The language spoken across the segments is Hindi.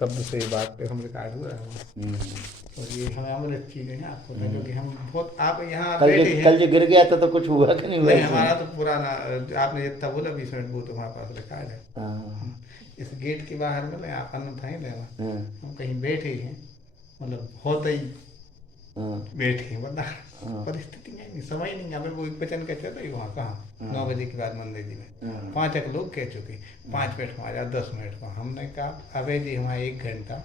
शब्द से बात पे हम रिकॉर्ड हुआ है। और ये हमें अमृत चीज़ें हैं आपको, जो कि हम बहुत आप यहाँ बैठे हैं। कल जो गिर गया था तो कुछ हुआ कि नहीं हुआ नहीं, इसमें? हमारा तो पुराना, आपने जितना बोला 20 मिनट, वो तो हमारे पास रिकॉर्ड है। हाँ। इस गेट के बाहर में ना आप अन्य था ही नहीं, हाँ। हम कहीं बैठे ही हैं, मतलब बहुत ही हाँ। बैठे हैं, वरना हाँ। परिस्थिति नहीं, समय नहीं। हमें वो वचन कहते थे वहाँ कहाँ 9 बजे के बाद मंदिर जी में हाँ। 5 लोग कह चुके, 5 मिनट में आ जा, 10 मिनट में। हमने कहा अबे जी हमारा 1 घंटा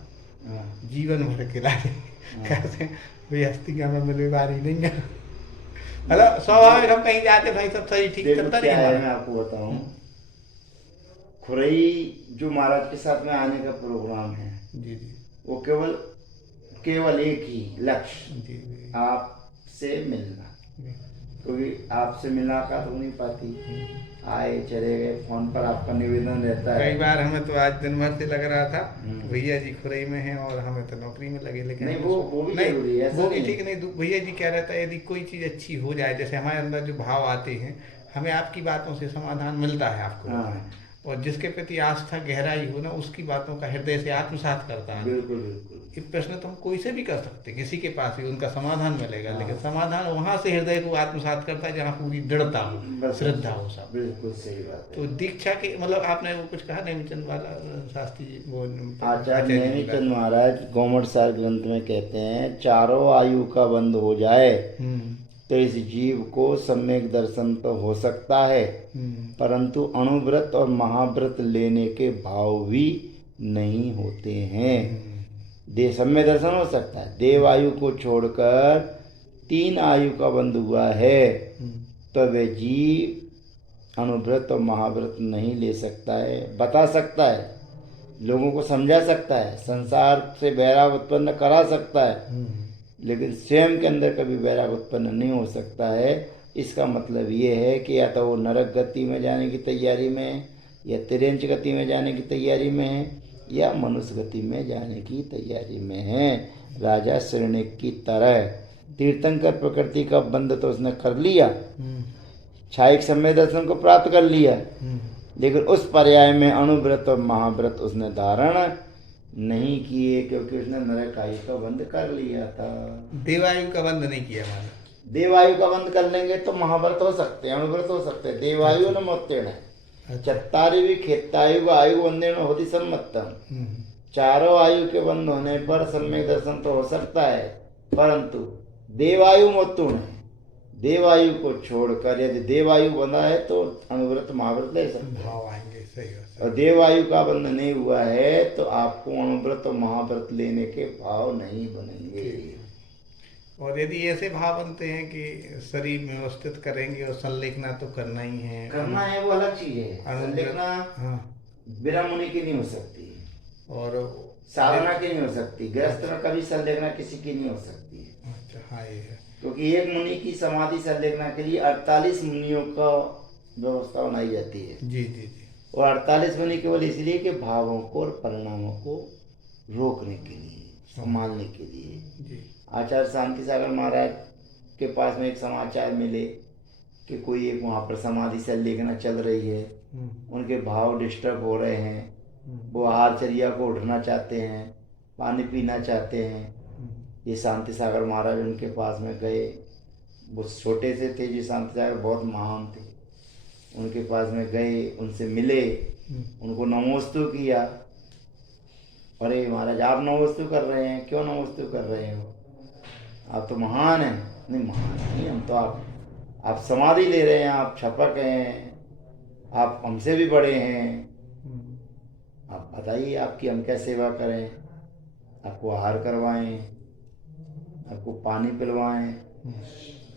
हाँ। जीवन भर के लाए कैसे भाई, हस्ती का हमें मिले बारी नहीं है। मतलब स्वाभाविक हम कहीं जाते भाई सब सही ठीक देखो चलता नहीं क्या है, मैं हमारा। आपको बताऊं, खुरई जो महाराज के साथ में आने का प्रोग्राम है, जी जी वो केवल एक ही लक्ष्य, जी जी आपसे मिलना। जी। क्योंकि आपसे मुलाकात हो नहीं पाती, आए चले गए, फोन पर आपका निवेदन रहता है। कई बार हमें तो आज दिन भर से लग रहा था भैया जी खुरई में हैं और हमें तो नौकरी में लगे, लेकिन नहीं, वो भी नहीं, जरूरी है, ऐसा वो भी नहीं। ठीक नहीं। भैया जी कह रहा था यदि कोई चीज़ अच्छी हो जाए, जैसे हमारे अंदर जो भाव आते हैं, हमें आपकी बातों से समाधान मिलता है, आपको हाँ। बताएं। और जिसके प्रति आस्था गहराई हो ना, उसकी बातों का हृदय से आत्मसात करता है। बिल्कुल बिल्कुल। ये प्रश्न तो हम कोई से भी कर सकते, किसी के पास भी उनका समाधान मिलेगा, हाँ। लेकिन समाधान वहां से हृदय को आत्मसात करता है जहाँ पूरी दृढ़ता हो, बस श्रद्धा हो सब। बिल्कुल सही बात है। तो दीक्षा के मतलब आपने वो कुछ कहा नेमीचंद वाला शास्त्री जी, वो आचार्य जी की नेमीचंद बात। महाराज गोमटसार ग्रंथ में कहते हैं, चारों आयु का बंद हो जाए तो इस जीव को सम्यक दर्शन तो हो सकता है, परंतु अणुव्रत और महाव्रत लेने के भाव भी नहीं होते हैं। सम्यक दर्शन हो सकता है, देव आयु को छोड़कर 3 आयु का बंद हुआ है, तो वह जीव अणुव्रत और महाव्रत नहीं ले सकता है, बता सकता है, लोगों को समझा सकता है, संसार से वैराग उत्पन्न करा सकता है, लेकिन स्वयं के अंदर कभी वैराग उत्पन्न नहीं हो सकता है। इसका मतलब ये है कि या तो वो नरक गति में जाने की तैयारी में है, या तिर्यंच गति में जाने की तैयारी में है, या मनुष्य गति में जाने की तैयारी में है। राजा श्रेणिक की तरह तीर्थंकर प्रकृति का बंध तो उसने कर लिया, छायिक सम्यक दर्शन को प्राप्त कर लिया, लेकिन उस पर्याय में अणुव्रत और महाव्रत उसने धारण नहीं किए, क्योंकि उसने नरक आयु का बंध कर लिया था। देवायु का बंध नहीं किया हमारा। देवायु का बंध कर लेंगे तो महाव्रत हो सकते हैं, अणुव्रत हो सकते हैं। देवायु न मोत्तेण चत्तारी भी खेतायु आयु बंधेण होती सम्मतम। चारों आयु के बंध होने पर सम्यक दर्शन तो हो सकता है, परंतु देवायु मोत्तुण है, देवायु को छोड़कर यदि देवायु बंधा है तो अणुव्रत महाव्रत ले सकते भाव आएंगे, सही बात। और देवायु का बंध नहीं हुआ है तो आपको अणुव्रत और महाव्रत लेने के भाव नहीं बनेंगे। और यदि ऐसे भाव बनते हैं कि शरीर में व्यवस्थित करेंगे और संलेखना तो करना ही है, करना है वो अलग चीज है, संलेखना हाँ, बिना मुनि की नहीं हो सकती, और साधना की नहीं हो सकती, गृहस्थ में कभी संलेखना किसी की नहीं हो सकती है। अच्छा, हाँ ये है। क्योंकि एक मुनि की समाधि संलेखना के लिए 48 मुनियों का व्यवस्था बनाई जाती है। जी जी जी। और 48 मुनि केवल इसलिए कि भावों को और परिणामों को रोकने के लिए, संभालने के लिए। जी। आचार्य शांति सागर महाराज के पास में एक समाचार मिले कि कोई एक वहाँ पर समाधि संलेखना चल रही है, उनके भाव डिस्टर्ब हो रहे हैं, वो आहारचर्या को उठना चाहते हैं, पानी पीना चाहते हैं। ये शांति सागर महाराज उनके पास में गए, वो छोटे से थे जी, शांति सागर बहुत महान थे, उनके पास में गए, उनसे मिले, उनको नमोस्तु किया। अरे महाराज आप नमोस्तु कर रहे हैं, क्यों नमोस्तु कर रहे हो, आप तो महान हैं। नहीं महान नहीं हम तो, आप समाधि ले रहे हैं, आप छपक हैं, आप हमसे भी बड़े हैं, आप बताइए आपकी हम क्या सेवा करें, आपको आहार करवाएं, आपको पानी पिलवाएं।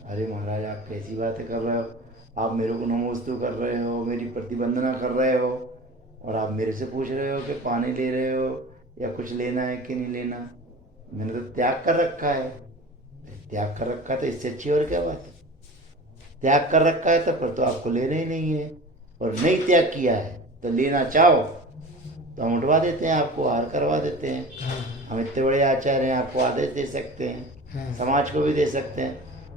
अरे महाराज आप कैसी बातें कर रहे हो, आप मेरे को नमोस्तु कर रहे हो, मेरी प्रतिबंधना कर रहे हो, और आप मेरे से पूछ रहे हो कि पानी ले रहे हो या कुछ लेना है कि नहीं लेना। मैंने तो त्याग कर रखा है, त्याग कर रखा है तो इससे अच्छी और क्या बात है। त्याग कर रखा है तो फिर तो आपको लेना ही नहीं है, और नहीं त्याग किया है तो लेना चाहो तो हम उठवा देते हैं, आपको आहार करवा देते हैं। हम इतने बड़े आचार्य हैं, आपको आदेश दे सकते हैं, समाज को भी दे सकते हैं।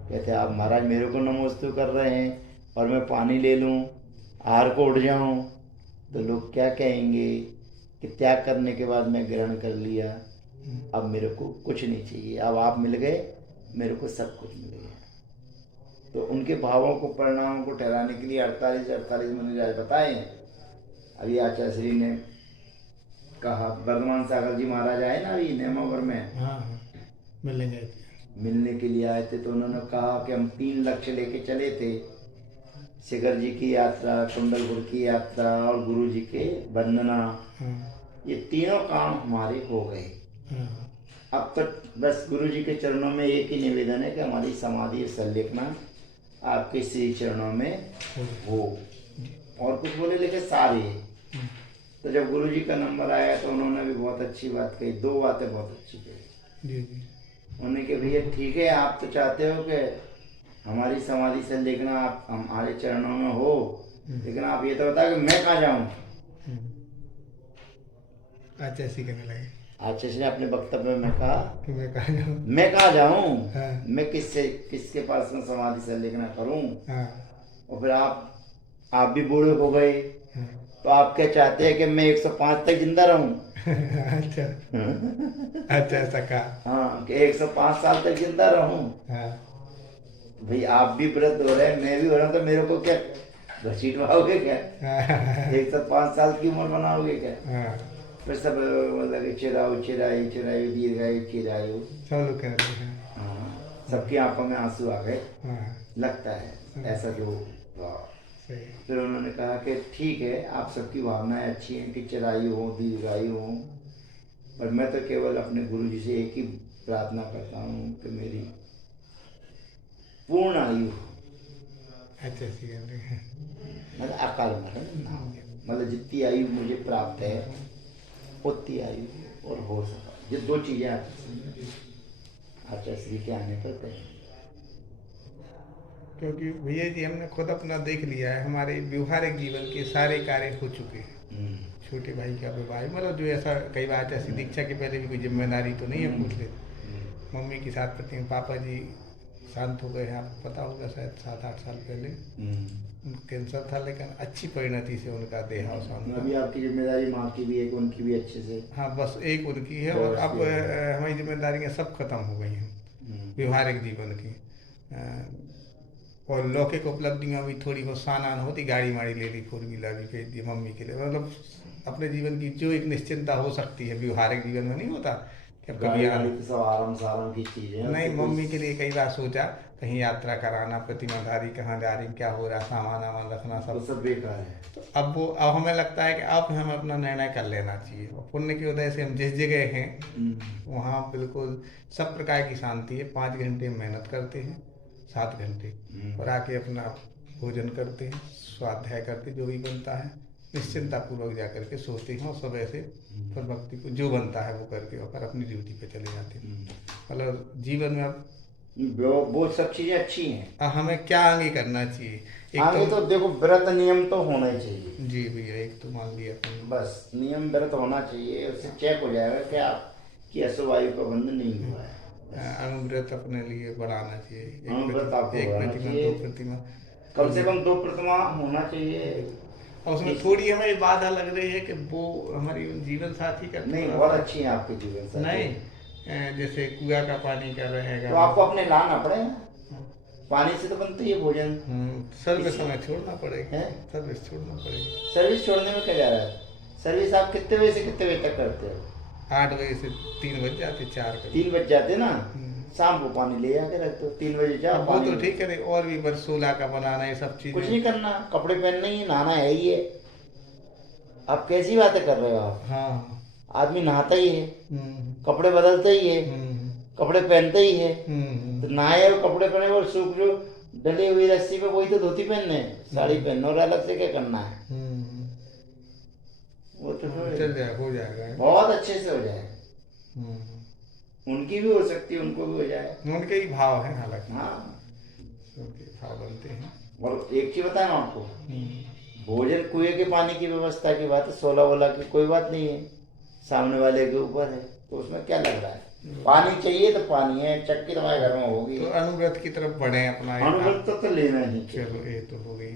कहते हैं आप महाराज मेरे को नमोस्तु कर रहे हैं और मैं पानी ले लूँ, आहार को उठ जाऊँ तो लोग क्या कहेंगे कि त्याग करने के बाद मैं ग्रहण कर लिया, अब मेरे को कुछ नहीं चाहिए, अब आप मिल गए, मेरे को सब कुछ मिल गया। तो उनके भावों को, परिणामों को ठहराने के लिए 48 मैंने आज बताए हैं। अभी आचार्य श्री ने कहा, वर्धमान सागर जी महाराज आए ना अभी नेमावर में, हाँ मिलने के लिए आए थे। तो उन्होंने कहा कि हम 3 लक्ष्य लेके चले थे, शिखर जी की यात्रा, कुंडलपुर की यात्रा और गुरु जी के वंदना। ये तीनों काम हमारे हो गए। अब तो बस गुरु जी के चरणों में एक ही निवेदन है कि हमारी समाधि संलेखना आपके श्री चरणों में हो। और कुछ बोले लेकिन सारे। तो जब गुरु जी का नंबर आया तो उन्होंने भी बहुत अच्छी बात कही, 2 बातें बहुत अच्छी कही। उन्होंने कहा भैया ठीक है, आप तो चाहते हो कि हमारी समाधि संलेखना आप हमारे चरणों में हो, लेकिन आप ये तो बताओ कि मैं कहाँ जाऊँ। अच्छा ऐसी कहने लगे। आचार्य ने अपने वक्तव्य में कहा कि मैं कहाँ जाऊँ, मैं कहाँ जाऊँ, हाँ। मैं किसके पास में समाधि संलेखना करूँ। हाँ। और फिर आप भी बूढ़े हो गए, हाँ। तो आप क्या चाहते हैं कि मैं 105 तक जिंदा रहूं। अच्छा अच्छा ऐसा कहा। हाँ कि 105 साल तक जिंदा रहूं। हाँ। भाई आप भी वृद्ध हो रहे हैं, मैं भी हो रहा हूँ, तो मेरे को क्या घसीटवाओगे क्या? 105 साल की उम्र बनाओगे क्या? हाँ। फिर सब मतलब चिरायु चिरायु चिरायु दीर्घायु चिरायु सब लोग कह रहे हैं। हाँ, सबकी आंखों में आंसू आ गए। हाँ। लगता है ऐसा जो। फिर उन्होंने कहा कि ठीक है, आप सबकी भावनाएं अच्छी हैं कि चिरायु हो, दीर्घायु हो, पर मैं तो केवल अपने गुरु जी से एक ही प्रार्थना करता हूँ कि मेरी पूर्ण आयु, अच्छा मतलब अकाल मरण ना हो, मतलब जितनी आयु मुझे प्राप्त है उतनी आयु और हो सका। ये 2 चीजें आचार्य श्री के आने पर कही। क्योंकि भैया जी हमने खुद अपना देख लिया है, हमारे व्यवहारिक जीवन के सारे कार्य हो चुके हैं। छोटे भाई का विवाह, मतलब जो ऐसा कई बार ऐसी दीक्षा के पहले भी कोई जिम्मेदारी तो नहीं है पूछ ले। मम्मी के साथ पति, पापा जी शांत हो गए हैं, आपको पता होगा शायद 7-8 साल पहले। उनको कैंसर था, लेकिन अच्छी परिणति से उनका देहावसान हुआ। अभी आपकी जिम्मेदारी माँ की भी है कि उनकी भी अच्छे से। हाँ बस एक उनकी है, और अब हमारी जिम्मेदारियाँ सब खत्म हो गई हैं व्यवहारिक जीवन की। और लौकिक उपलब्धियाँ भी थोड़ी बहुत सामान होती, गाड़ी वाड़ी ले ली, 4 व्हीलर भी भेज दी मम्मी के लिए। मतलब अपने जीवन की जो एक निश्चिंतता हो सकती है व्यवहारिक जीवन में नहीं होता कि कभी आराम साराम की चीजें नहीं। मम्मी के लिए कई बार सोचा कहीं यात्रा कराना, प्रतिमाधारी कहाँ जा रही, क्या हो रहा, सामान वामान रखना, सब बेकार है। तो अब हमें लगता है कि अब हमें अपना निर्णय कर लेना चाहिए। और पुण्य की वजह से हम जिस जगह हैं वहाँ बिल्कुल सब प्रकार की शांति है। 5 घंटे मेहनत करते हैं, 7 घंटे, और आके अपना भोजन करते हैं, स्वाध्याय करते, जो भी बनता है निश्चिंता पूर्वक जा करके सोते हैं, और सुबह से फिर भक्ति को जो बनता है वो करके और फिर अपनी ड्यूटी पे चले जाते हैं। मतलब जीवन में अब वो सब चीजें अच्छी हैं। हमें क्या आगे करना चाहिए? आगे तो देखो व्रत नियम तो होना ही चाहिए। जी भैया, एक तो मान लिया बस नियम व्रत होना चाहिए, उससे चेक हो जाएगा कि आपकी अशुभ आयु का बंधन नहीं हुआ है। अनुव्रत अपने लिए बढ़ाना चाहिए। एक प्रतिमा कम से कम 2 प्रतिमा होना चाहिए। और उसमें थोड़ी हमें बाधा लग रही है कि वो हमारी जीवन साथी का नहीं, बहुत अच्छी है आपकी जीवन साथी। नहीं, जैसे कुआ का पानी का रहेगा तो आपको अपने लाना पड़ेगा। पानी से तो बनती है भोजन। सर्विस हमें छोड़ना पड़ेगा। सर्विस छोड़ना पड़ेगा। सर्विस छोड़ने में क्या जा रहा है? सर्विस आप कितने बजे से कितने बजे तक करते हो? 8 बजे से 3 बज जाते, 3 बज जाते ना। शाम को पानी ले आके रख दो, 3 बजे जाओ। वो तो ठीक है, और भी बस 16 का बनाना, ये सब चीजें कुछ नहीं करना, कपड़े पहनने ही, नहाना है ही है। आप कैसी बातें कर रहे हो आप? हाँ, आदमी नहाता ही है, कपड़े बदलते ही है, कपड़े पहनते ही है। तो नहाए और कपड़े पहने और सूख जो डली हुई रस्सी पे, वही तो धोती पहनने है, साड़ी पहनने, और अलग से क्या करना है? वो तो चल जाएगा, हो जाएगा, बहुत अच्छे से हो जाएगा। उनकी भी हो सकती है, उनको भी हो जाए। उनके ही भाव है, हालांकि हाँ, उनके भाव बनते हैं। और एक चीज बताएं आपको, भोजन कुएं के पानी की व्यवस्था की बात है, 16 की कोई बात नहीं है, सामने वाले के ऊपर है। तो उसमें क्या लग रहा है? पानी चाहिए तो पानी है, चक्की तुम्हारे घर में होगी। तो अनुव्रत की तरफ बढ़े अपना। अनुव्रत तो लेना ही। चलो ये तो हो गई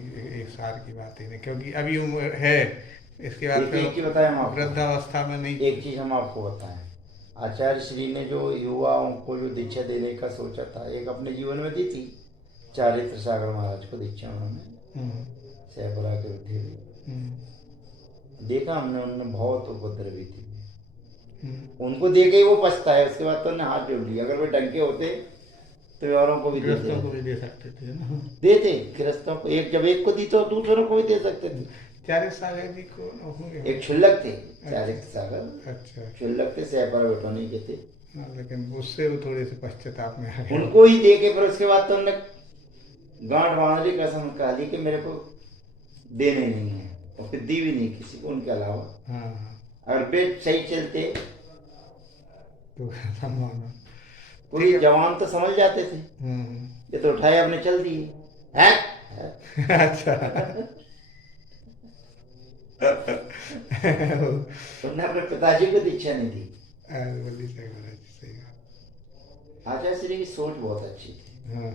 एक साल की बात है, क्योंकि अभी उम्र है इसके बाद एक ही बताएं हम आपको, वृद्धावस्था में नहीं। एक चीज हम आपको बताएं, आचार्य श्री ने जो युवाओं को जो दीक्षा देने का सोचा था, एक अपने जीवन में दी थी, चारित्र सागर महाराज को दीक्षा उन्होंने सहपुरा के थे। देखा हमने, उन्होंने बहुत उपद्रवी थी, उनको दे के ही वो पछता है। उसके बाद तो उन्होंने हाथ जोड़ लिया, अगर वे डंके होते तो औरों को भी गृहस्थों को भी दे सकते थे ना, देते गृहस्थों को, एक जब एक को दी तो दूसरों को भी दे सकते थे। चारित्र सागर जी को होंगे, एक क्षुल्लक थे चारित्र सागर, अच्छा, क्षुल्लक थे, सहपुरा बैठोनी के थे, लेकिन उससे वो थोड़े से पश्चाताप में आ गए। उनको ही दे के, फिर उसके बाद तो उन्होंने गांठ बांध ली, कसम खा ली कि मेरे को देने नहीं है, और फिर दी भी नहीं किसी को उनके अलावा। हाँ, अगर वे सही चलते तो संभावना, कोई जवान तो समझ जाते थे, ये तो उठाए अपने चल दिए है। अच्छा तुमने अपने पिताजी को दीक्षा नहीं दी। बोली सही महाराज, सही बात। आचार्य श्री की सोच बहुत अच्छी थी। हाँ,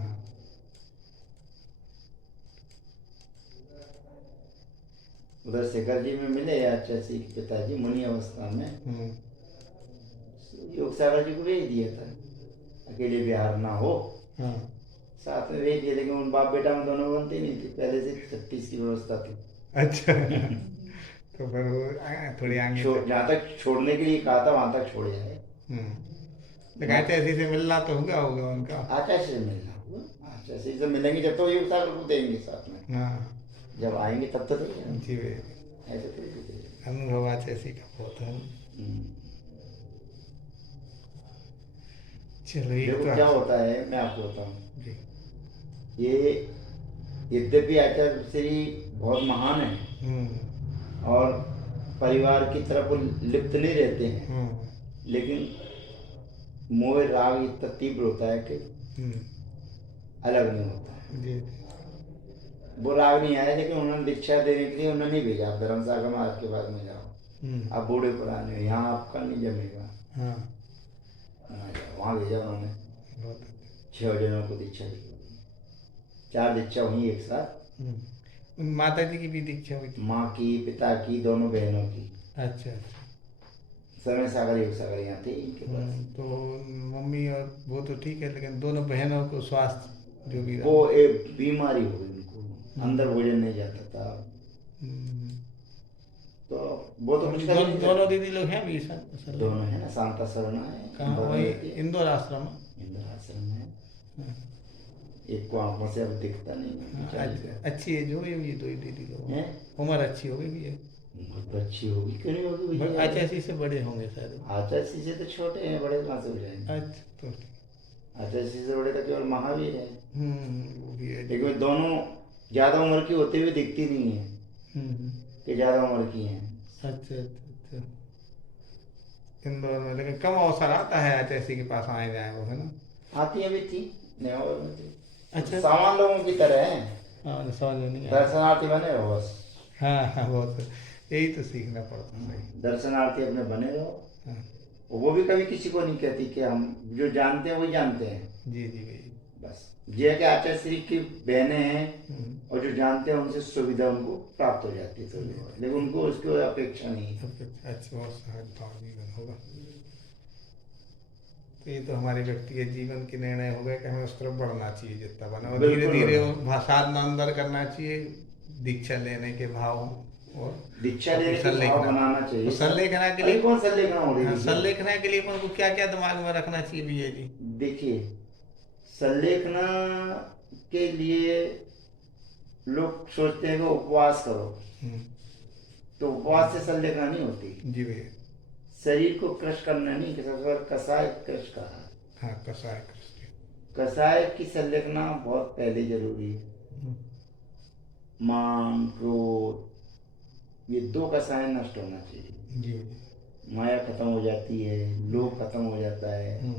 उधर शेखर जी में मिले आचार्य श्री के पिताजी मुनि अवस्था में, योग सागर जी को भेज दिया था, अकेले बिहार ना हो, साथ में भेज दिया, लेकिन उन बाप बेटा में दोनों बनते नहीं थे, पहले से 36 की व्यवस्था थी। अच्छा तो फिर वो थोड़ी आगे जहाँ तक छोड़ने के लिए कहा था वहां तक छोड़ जाए। कहते ऐसे से मिलना तो होगा उनका, आचार्य से मिलना होगा, आचार्य से मिलेंगे जब तो योग सागर को देंगे साथ में। हाँ, जब आएंगे तब तो जी ऐसे तो अनुभव आचार्य का बहुत है। चलो ये देखो तो क्या होता है, मैं आपको बताऊं, ये यद्यपि आचार्य श्री बहुत महान है और परिवार की तरफ वो लिप्त नहीं रहते हैं, लेकिन मोह राग इतना तीव्र होता है कि अलग नहीं होता है। वो राग नहीं आया, लेकिन उन्होंने दीक्षा देने के लिए उन्होंने नहीं भेजा, धर्म सागर महाराज के बाद में जाओ, आप बूढ़े पुराने हो, यहाँ आपका नहीं जमेगा, वहाँ भेजा उन्होंने। 6 जनों को दीक्षा दी, 4 दीक्षा हुई एक साथ। माता जी की भी दीक्षा हुई थी, माँ की, पिता की, दोनों बहनों की। अच्छा अच्छा, समय सागर योग सागर यहाँ थे इनके पास। तो मम्मी और वो तो ठीक है, लेकिन दोनों बहनों को स्वास्थ्य जो भी वो एक बीमारी हो गई उनको, अंदर भोजन नहीं जाता था, तो वो तो कुछ कर दोनों दीदी लोग हैं भी दोनों है ना, शांता शरणा है, कहाँ, वही इंदौर आश्रम है। एक को आंखों से अब दिखता नहीं। अच्छी एज हो गई ये दो दीदी लोग, उम्र अच्छी हो गई भी है, बहुत अच्छी होगी, क्यों नहीं होगी भैया? आचार्य से बड़े होंगे शायद, आचार्य से तो छोटे हैं, बड़े कहाँ से हो जाएंगे? अच्छा, तो आचार्य से बड़े तो केवल महावीर है, वो भी है, लेकिन दोनों ज्यादा उम्र की होते हुए दिखती नहीं है कि ज्यादा उम्र की हैं। अच्छा अच्छा, इंदौर में लेकिन कम अवसर आता है आचार्य के पास आए जाए, वो है ना, आती अभी थी नेवार में थी। अच्छा, सामान लोगों की तरह है, समझ में नहीं आया, दर्शनार्थी बने रहो बस। हाँ, बहुत यही तो सीखना पड़ता है, दर्शनार्थी अपने बने रहो। वो भी कभी किसी को नहीं कहती कि हम जो जानते हैं वही जानते हैं। जी जी भाई, बस ये कि आचार्य श्री की बहनें हैं और जो जानते हैं उनसे सुविधा उनको प्राप्त हो जाती है, लेकिन उनको उसकी अपेक्षा नहीं है। अच्छा, बहुत सहज भाव जीवन होगा। तो ये तो हमारे व्यक्तिगत जीवन के निर्णय हो गए कि हमें उस तरफ बढ़ना चाहिए जितना बना, और धीरे धीरे साधना अंदर करना चाहिए, दीक्षा लेने के भाव और दीक्षा लेने के भाव बनाना चाहिए। संलेखना के लिए कौन संलेखना हो रही है? संलेखना के लिए अपन को क्या क्या दिमाग में रखना चाहिए भैया जी? देखिए, संलेखना के लिए लोग सोचते हैं कि उपवास करो, तो उपवास से संलेखना नहीं होती जी भैया। शरीर को क्रश करना नहीं, कसाय क्रश कहा। हाँ, कसाय क्रश, कसाय की संलेखना बहुत पहले जरूरी है। मान, क्रोध, ये 2 कसाय नष्ट होना चाहिए जी। माया खत्म हो जाती है, लोभ खत्म हो जाता है,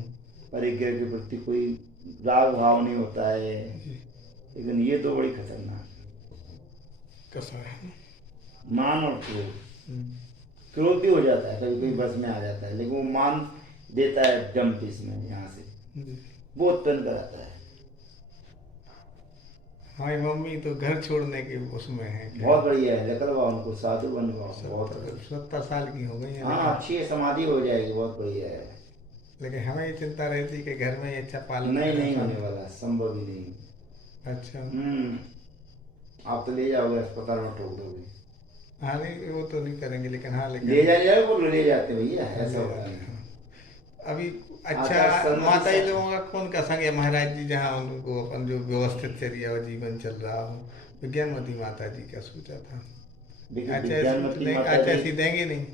परिग्रह के प्रति कोई राग भाव नहीं होता है, लेकिन ये 2 बड़ी खतरनाक कसाय, मान और क्रोध। क्रोध भी हो जाता है कभी कभी, बस में आ जाता है, लेकिन वो मान देता है डंप इसमें, यहाँ से वो उत्पन्न कराता है। हमारी मम्मी तो घर छोड़ने के उसमें है कि बहुत बढ़िया है, निकलवाओ उनको, साधु बनवाओ, बहुत बढ़िया। 70 साल की हो गई है, हाँ अच्छी है, समाधि हो जाएगी, बहुत बढ़िया है। लेकिन हमें ये चिंता रहती कि घर में ये अच्छा पालन नहीं करें, नहीं होने शांत। वाला, संभव ही नहीं। अच्छा। आप तो ले जाओगे अस्पताल में, ठोक दोगे। हाँ नहीं, वो तो नहीं करेंगे, लेकिन हाँ, लेकिन ले जाए वो ले जाते भैया, ऐसा ले होता जाते नहीं। हैं। अभी आचार अच्छा, संहिता माता जी से- लोगों का कौन का संग है महाराज जी, जहाँ उनको अपन जो व्यवस्थित चर्या और जीवन चल रहा हो? विज्ञानमती माता जी का सोचा था। देखिए अच्छा विज्ञानमती माता अच्छा जी, ऐसी देंगे नहीं?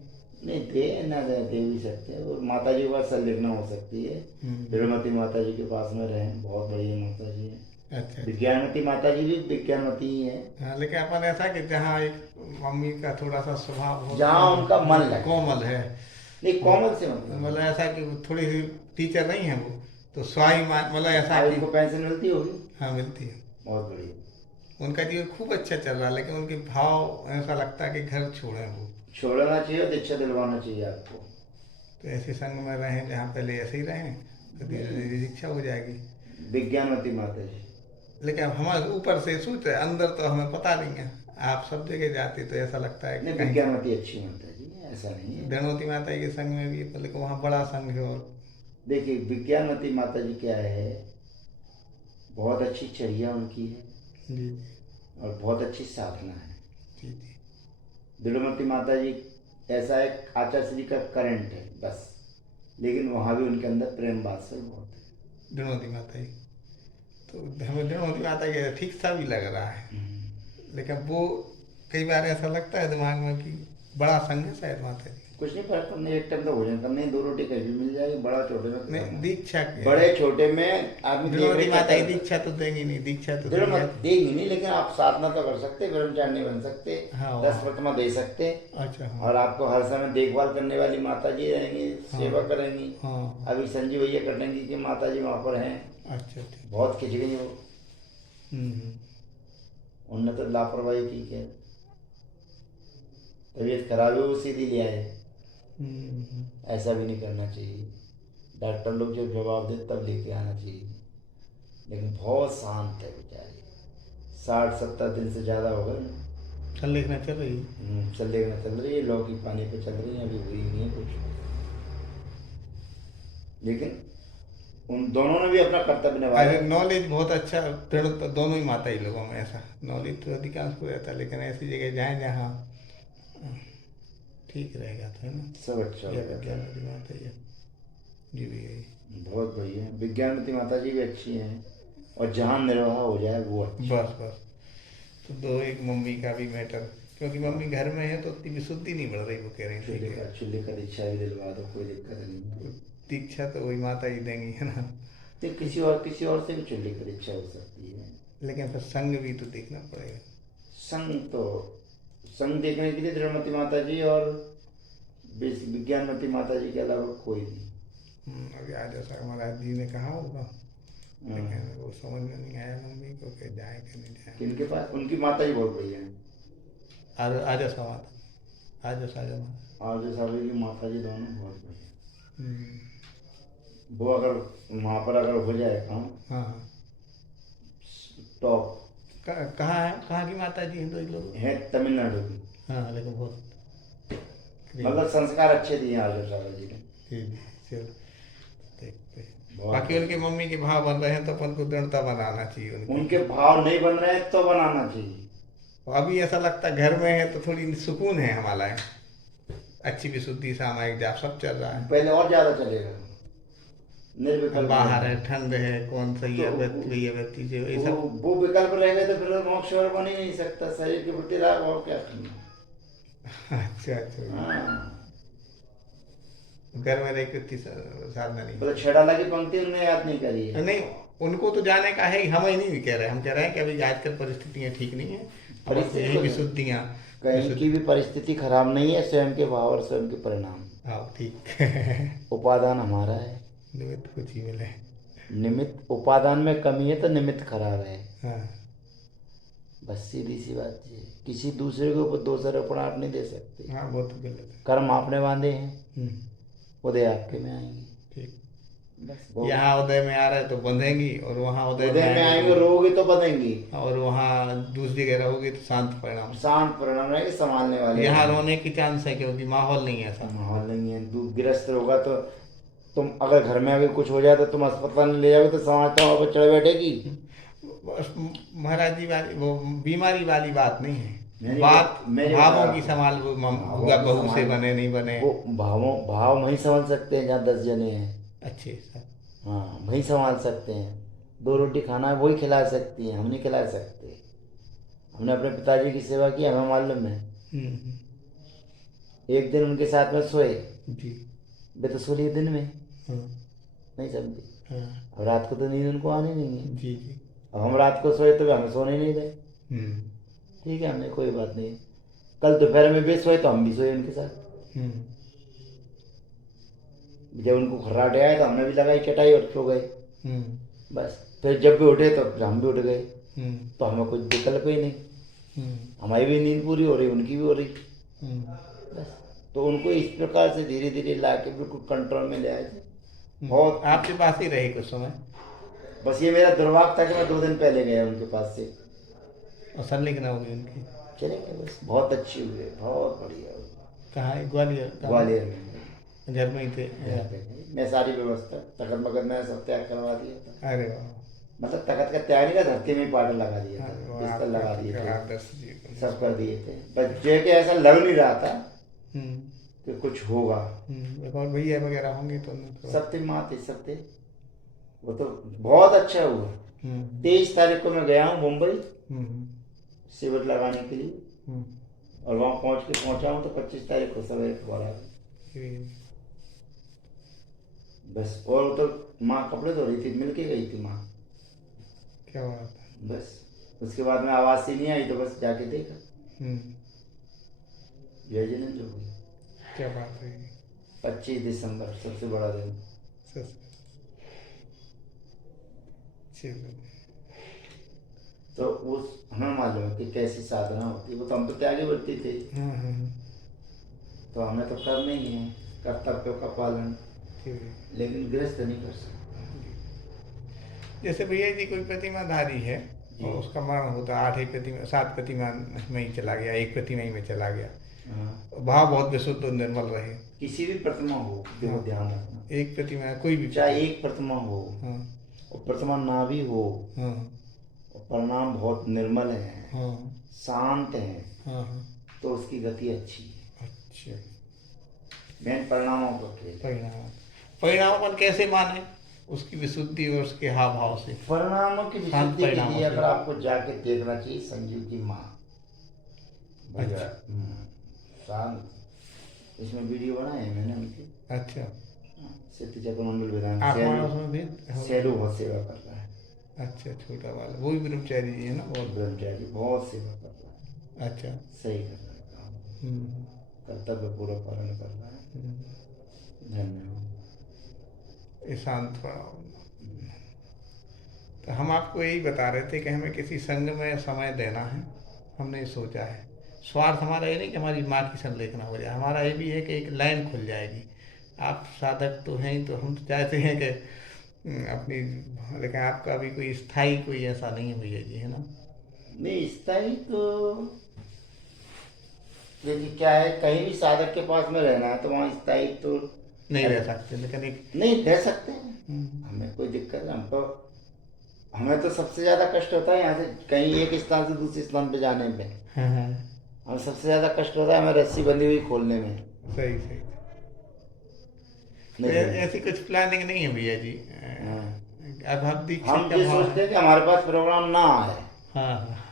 नहीं दे ना दे भी सकते हैं। और माता जी के पास संलिग्न हो सकती है, विद्यामती माता जी के पास में रहें, बहुत बढ़िया माता जी है। अच्छा। विज्ञानमती माता जी भी विज्ञानमती ही है। हाँ, लेकिन अपन ऐसा कि जहाँ एक मम्मी का थोड़ा सा स्वभाव बहुत जहाँ उनका मन लगे, कोमल है, नहीं कोमल से मतलब मतलब ऐसा कि वो थोड़ी सी टीचर नहीं है वो, तो स्वाई मतलब ऐसा आज कि उनको पेंशन मिलती होगी, हाँ मिलती है। बहुत बढ़िया। उनका जीवन खूब अच्छा चल रहा है, लेकिन उनके भाव ऐसा लगता है कि घर छोड़े वो। छोड़ना चाहिए और दीक्षा दिलवाना चाहिए आपको। तो ऐसे संग में रहें जहाँ पहले ऐसे ही रहें, तो धीरे धीरे दीक्षा हो जाएगी। विज्ञानवती माता जी, लेकिन अब हमारे ऊपर से सोच रहे, अंदर तो हमें पता नहीं है। आप सब जगह जाते तो ऐसा लगता है कि नहीं कहीं विज्ञानवती अच्छी माता जी है, ऐसा नहीं है। धनवती माता के संग में भी, लेकिन वहाँ बड़ा संघ है। और देखिए विज्ञानवती माता जी क्या है, बहुत अच्छी चर्या उनकी है जी और बहुत अच्छी साधना है। जी जी। दृढ़मती माता जी ऐसा एक आचार्य का करंट है बस, लेकिन वहाँ भी उनके अंदर प्रेम वात्सल्य बहुत है। धनवती माता जी तो हमें धनवती माता के ठीक सा भी लग रहा है, लेकिन वो कई बार ऐसा लगता है दिमाग में कि बड़ा संघ है शायद माता जी। कुछ नहीं फर्क पड़ना, एक टाइम तो भोजन करना ही, 2 रोटी कहीं भी मिल जाएगी, बड़ा छोटे में नहीं दीक्षा के बड़े छोटे में आदमी देख धनवती रहे माता की हैं। दीक्षा तो देंगी नहीं, दीक्षा तो दृढ़ मत देंगी। देगी नहीं, लेकिन आप साधना तो कर सकते, ब्रह्मचारी बन सकते, हाँ, 10 प्रतिमा दे सकते। अच्छा हाँ और आपको हर समय देखभाल करने वाली माता जी रहेंगी, सेवा करेंगी। हाँ। अभी संजीव भैया करेंगी कि माता जी वहाँ पर हैं, अच्छा ठीक। बहुत खिंच गई वो, हम्म। उनने तो लापरवाही की है, तबीयत खराब है वो सीधी ले आए। ऐसा भी नहीं करना चाहिए, डॉक्टर लोग जब जवाब दे तब लेके आना चाहिए। लेकिन बहुत शांत है बेचारी, 60-70 दिन से ज़्यादा हो गए। चल लिखना चल रही है। चल देखना चल रही है, लौकी पानी पे चल रही है, अभी हुई नहीं है कुछ। लेकिन उन दोनों ने भी अपना कर्तव्य निभाया। अरे नॉलेज बहुत अच्छा, दोनों ही माता ही लोगों में ऐसा नॉलेज तो अधिकांश को रहता है, लेकिन ऐसी जगह जाए जहाँ ठीक रहेगा तो, है ना। सब अच्छा यह होगा। विज्ञानवती माता ही है जी भी है। बहुत बढ़िया, विज्ञानवती माता जी भी अच्छी हैं, और जहाँ निर्वाह हो जाए वो अच्छा। बस बस, तो दो एक मम्मी का भी मैटर, क्योंकि मम्मी घर में है तो उतनी विशुद्धि नहीं बढ़ रही, वो कह रही थी कि चूल्हे का दीक्षा भी दिलवा दो, कोई दिक्कत नहीं है। दीक्षा तो वही माता ही देंगी, है ना। तो किसी और से भी चूल्हे की दीक्षा हो सकती है, लेकिन फिर संग भी तो देखना पड़ेगा। संग देखने के लिए दृढ़मती माता जी और विज्ञानमती माता जी के अलावा कोई नहीं। अभी आज ऐसा महाराज जी ने कहा होगा, लेकिन वो समझ में नहीं आया मम्मी को कि जाए कि नहीं जाए। किनके पास? उनकी माता जी बहुत बढ़िया है, आज ऐसा माता, आज साहब की माता जी दोनों बहुत बढ़िया। वो अगर वहाँ पर अगर हो जाए काम, हाँ टॉप। कहाँ की माता जी हैं? 2 लोग है तमिलनाडु की, हाँ, लेकिन बहुत मतलब संस्कार अच्छे दिए आर्य साहब जी ने। चलो देखते हैं। बाकी उनके मम्मी के भाव बन रहे हैं तो अपन को दृढ़ता बनाना चाहिए। उनके भाव नहीं बन रहे हैं तो बनाना चाहिए। अभी ऐसा लगता है घर में है तो थोड़ी सुकून है हमारा, अच्छी विशुद्धि सामायिक जाप सब चल रहा है। पहले और ज्यादा चलेगा, निर्विकल्प। बाहर है, ठंड है, कौन सही है व्यक्ति से ये सब। वो विकल्प रहेगा तो फिर मोक्ष और बन ही नहीं सकता, शरीर के प्रति राग और क्या करना। अच्छा अच्छा। हाँ, घर में रह के साधना नहीं, तो छेड़ा की पंक्ति उन्होंने याद नहीं करी है। नहीं उनको तो जाने का है, हम ही नहीं कह रहे, हम कह रहे हैं कि अभी आजकल परिस्थितियाँ ठीक नहीं है, यही विशुद्धियाँ। कहीं की भी परिस्थिति खराब नहीं है, स्वयं के भाव और स्वयं के परिणाम। हाँ ठीक। उपादान हमारा है, निमित्त कुछ ही मिले। निमित्त उपादान में कमी है तो निमित्त खराब है। हाँ बस सीधी सी बात है, किसी दूसरे के ऊपर दोषारोपण आप नहीं दे सकते। हाँ, वो तो गलत है। कर्म आपने बांधे हैं, उदय आपके में आएंगे। ठीक। बस वो यहाँ उदय में आ रहे तो बंधेंगी, और वहाँ उदय उदय में आएंगे, तो- रोगे तो बंधेंगी, और वहाँ दूसरी जगह रहोगे तो शांत परिणाम। शांत परिणाम रहेंगे, संभालने वाले यहाँ रहेंगे। रोने की चांस है क्योंकि माहौल नहीं है ऐसा। माहौल नहीं है, गृहस्थ होगा तो तुम अगर घर में अगर कुछ हो जाए तो तुम अस्पताल में ले जाओगे तो समाज तो वहाँ पर चढ़ बैठेगी। बस महाराज जी वाली वो बीमारी वाली बात नहीं है, मेरी बात मेरी भावों बात- की संभाल, वो भावों बुआ की बहू से संभाल- बने नहीं बने। वो भाव वहीं संभाल सकते हैं जहाँ 10 जने हैं। अच्छे सर। हाँ, वहीं संभाल सकते हैं। 2 रोटी खाना है वही खिला सकती हैं, हम नहीं खिला सकते। हमने अपने पिताजी की सेवा की, हमें मालूम है। हम्म, एक दिन उनके साथ में सोए, जी। वे तो सो लिए दिन में, हाँ, नहीं समझे। हाँ, अब रात को तो नींद उनको आनी नहीं है। जी जी। अब हम रात को सोए तो वे हमें सोने नहीं दे। हम्म, ठीक है, हमने कोई बात नहीं। कल दोपहर में वे सोए तो हम भी सोए उनके साथ। हम्म, जब उनको खर्राटे आए तो हमने भी लगाई चटाई और सो गए। हम्म, बस फिर जब भी उठे तो फिर हम भी उठ गए। हम्म, तो हमें कुछ विकल्प ही नहीं, हम्म, हमारी भी नींद पूरी हो रही, उनकी भी हो रही। हम्म, बस तो उनको इस प्रकार से धीरे धीरे ला के बिल्कुल कंट्रोल में ले आए थे। बहुत आपके पास ही रहे कुछ समय, बस ये मेरा दुर्भाग्य था कि मैं 2 दिन पहले गया उनके पास से। और संलिग्न हो गई उनकी। चले गए, बस बहुत अच्छी हुई, बहुत बढ़िया हुई। कहाँ है? ग्वालियर? ग्वालियर में घर में ही थे? मैं सारी व्यवस्था तखत मगत में सब त्याग करवा दिया था। अरे वाह, मतलब तखत का त्याग नहीं था, धरती में ही पाटर लगा दिया था, अरे वाह, बिस्तर लगा दिए थे, आदर्श जी। सब कर दिए थे। बस जो है कि ऐसा लग नहीं रहा था हम्म, कि कुछ होगा। एक और भैया वगैरह होंगे तो उन्हें तो- सब थे, माँ थे, सब थे। वो तो बहुत अच्छा हुआ। 23 तारीख को मैं गया हूँ मुंबई हम्म, शिविर लगाने के लिए, हम्म, और वहाँ पहुँचा हूँ तो 25 तारीख को सवेरे खबर आ गई। ये- बस, और वो तो माँ कपड़े धो रही थी, मिल के गई थी माँ। क्या बात है। बस उसके बाद में आवाज़ सी नहीं आई तो बस जाके देखा, हम्म, जय जिनेंद्र हो गई। क्या बात है। 25 दिसंबर सबसे बड़ा दिन। सस- चलो। तो उस हमें मालूम है कि कैसी साधना होती है। वो तो हम तो त्यागी वृत्ति थे, हाँ, हाँ, हाँ, तो हमें तो करना ही है कर्तव्यों का पालन, ठीक है। लेकिन गृहस्थ नहीं कर सकते। जैसे भैया जी कोई प्रतिमाधारी है जी। और उसका मरण होता, 7 प्रतिमा में ही चला गया, 1 प्रतिमा ही में चला गया, हाँ, भाव बहुत विशुद्ध और निर्मल रहे। किसी भी प्रतिमा हो, देखो हाँ। ध्यान रखना, 1 प्रतिमा कोई भी। चाहे एक प्रतिमा हो हाँ, और प्रतिमा ना भी हो, हाँ, और परिणाम बहुत निर्मल है, हाँ, शांत है, हाँ, हाँ, तो उसकी गति अच्छी है। अच्छा। मेन परिणामों को खेल। परिणाम कैसे माने? उसकी विशुद्धि और उसके हाव भाव से। परिणामों की शांत विशुद्धि के परिणामों लिए से। अगर आपको जाके देखना चाहिए संजीव की माँ। अच्छा। शांत। इसमें वीडियो बनाए हैं मैंने उनकी। अच्छा। सिद्धि चक्र मंडल विधान आप सैलू उसमें भी? सैलू बहुत सेवा कर रहा है। अच्छा, छोटा वाला वो भी ब्रह्मचारी जी है ना? बहुत। ब्रह्मचारी बहुत सेवा कर रहा है, अच्छा। सही कर रहा है काम, हम्म, कर्तव्य पूरा पालन कर रहा है। हम्म। धन्यवाद। ये शांत पड़ा। तो हम आपको यही बता रहे थे कि हमें किसी संघ में समय देना है, हमने सोचा है। स्वार्थ हमारा ये नहीं कि हमारी माँ की संलेखना हो जाए, हमारा ये भी है कि एक लाइन खुल जाएगी। आप साधक तो हैं ही, तो हम तो चाहते हैं कि अपनी, लेकिन आपका भी कोई स्थायी कोई ऐसा नहीं है भैया जी, है ना? नहीं, स्थायी तो देखिए क्या है, कहीं भी साधक के पास में रहना है तो वहाँ स्थायी तो नहीं रह सकते, लेकिन एक नहीं रह सकते हैं। हमें कोई दिक्कत नहीं, हमको हमें तो सबसे ज़्यादा कष्ट होता है यहाँ से कहीं एक स्थान से दूसरे स्थान पे जाने में। हाँ, हाँ, हमें सबसे ज़्यादा कष्ट होता है हमें रस्सी बंधी हुई खोलने में। सही सही। नहीं, ऐसी कुछ प्लानिंग नहीं है भैया जी? हाँ। अब हम दीक्षित हम का ये भाव सोचते है। हैं कि हमारे पास प्रोग्राम ना आए, हाँ, हाँ,